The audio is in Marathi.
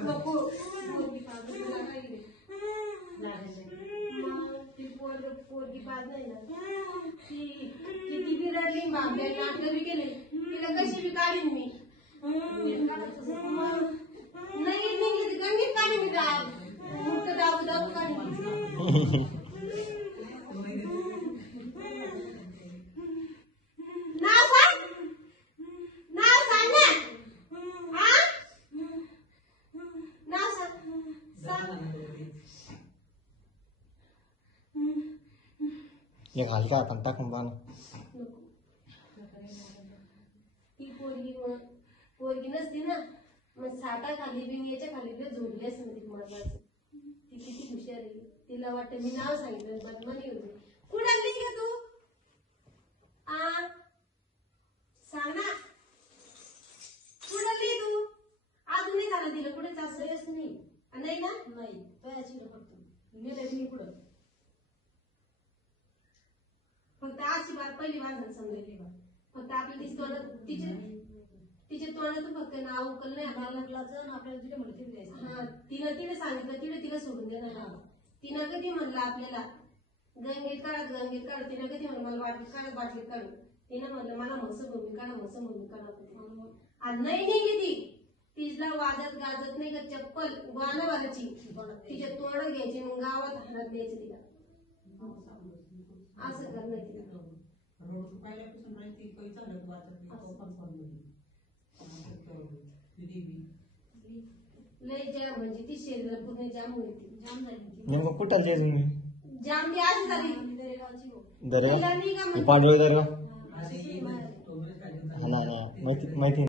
नको पोरगी पाच नाही ना ती किती बी रडली बांबे नाटक बी केले तिला कशी बी काढीन मी नाही निघली गंगीत काढी मी दाबू दाबू काढी एक हलका हातात टाकून बांध ती पोरगी नसती ना मग साठा खाली बिंगेच्या खाली झोडली असं महत्वाचं ती किती हुशार आहे तिला वाटतं मी नाव सांगितलं बदमानी होती कुठं आलीस का तू सांग ना कुठं आली तू अजून नाही झाला तिला कुठे चाललंच नाही नाही ना नाही तयाची फक्त मी कुठं फक्त अशी बात पहिली माझं समजायची फक्त आपली तिचे तोंडातून फक्त नाव उकल नाही आपल्याला तिला म्हणते हा तिने सांगितलं तिला सोडून देणार तिनं कधी म्हणलं आपल्याला गंगेत काढा तिनं कधी म्हणलं मला बाटलीत काढू तिनं म्हणलं मला मत्स्यभूमी काढा आणि नाही गेली तिला वाजत गाजत नाही का चप्पल गाणं वाजायची तिच्या तोंडात घ्यायची मग गावात हातात द्यायची तिला असं करणं लय जाम म्हणजे ती शरीर पूर्ण जाम होती जाम झाली नेमकं कुठं जाम ती आज झाली दर्गा पांढरा दर्गा हा ना माहिती